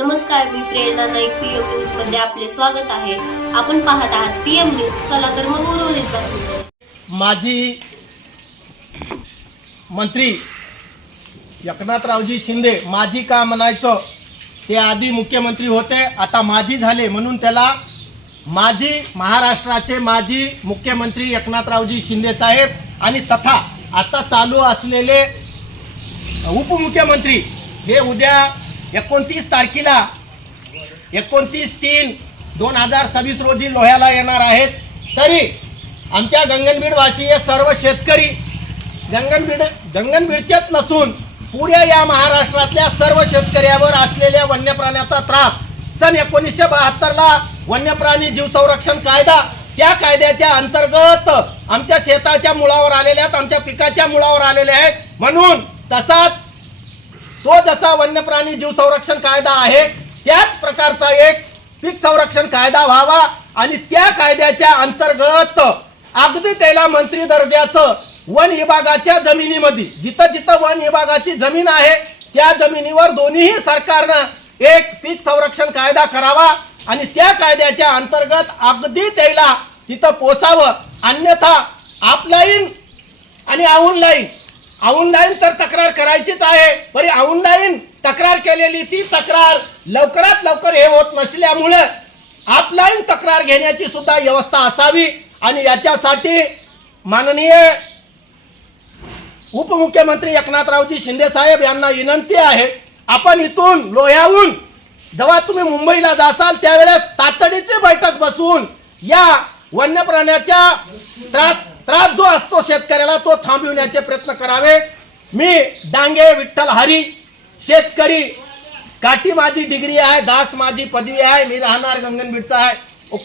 नमस्कार, मी प्रेरणा Naik. PM news मध्ये आपले स्वागत आहे. आपण पाहत आहात पीएम न्यूज. चला तर मग उर्वरित बातमी. माजी मंत्री एकनाथरावजी शिंदे, माजी का म्हणायचं, ते आधी मुख्यमंत्री होते, आता माजी झाले म्हणून त्याला माजी महाराष्ट्राचे माजी मुख्यमंत्री एकनाथरावजी शिंदे साहेब आणि तथा आता चालू असलेले उपमुख्यमंत्री हे उद्या 29 तारखेला 29/3/2026 रोजी लोह्याला येणार आहेत. तरी आमच्या गंगनबीडवासी हे सर्व शेतकरी गंगनबीडचेच नसून पुऱ्या या महाराष्ट्रातल्या सर्व शेतकऱ्यावर असलेल्या वन्य प्राण्याचा त्रास, सन 1972ला वन्यप्राणी जीव संरक्षण कायदा, त्या कायद्याच्या अंतर्गत आमच्या शेताच्या मुळावर आलेल्या आहेत, आमच्या पिकाच्या मुळावर आलेले आहेत. म्हणून तसाच तो जसा वन्यप्राणी जीव संरक्षण कायदा आहे त्याच प्रकारचा एक पीक संरक्षण कायदा व्हावा आणि त्या कायद्याच्या अंतर्गत अगदी त्याला मंत्री दर्जाचं वन विभागाच्या जमिनीमध्ये जिथं जिथं वन विभागाची जमीन आहे त्या जमिनीवर दोन्ही सरकारनं एक पीक संरक्षण कायदा करावा आणि त्या कायद्याच्या अंतर्गत अगदी त्याला तिथं पोचावं. अन्यथा ऑफलाईन आणि ऑनलाईन तर तक्रार करायचीच आहे. बरी ऑनलाईन तक्रार केलेली ती तक्रार लवकरात लवकर हे होत नसल्यामुळे ऑफलाईन तक्रार घेण्याची सुद्धा व्यवस्था असावी आणि याच्यासाठी माननीय उपमुख्यमंत्री एकनाथरावजी शिंदे साहेब यांना विनंती आहे, आपण इथून लोह्याहून जेव्हा तुम्ही मुंबईला जासाल त्यावेळेस तातडीची बैठक बसवून या वन्य प्राण्याच्या त्रास जो असतो शेतकऱ्याला तो थांबविण्याचे प्रयत्न करावे. मी डांगे विठ्ठल हरी, शेतकरी, काठी माझी डिग्री आहे, दास माझी पदवी आहे, मी राहणार गंगनबीडचा आहे. ओके.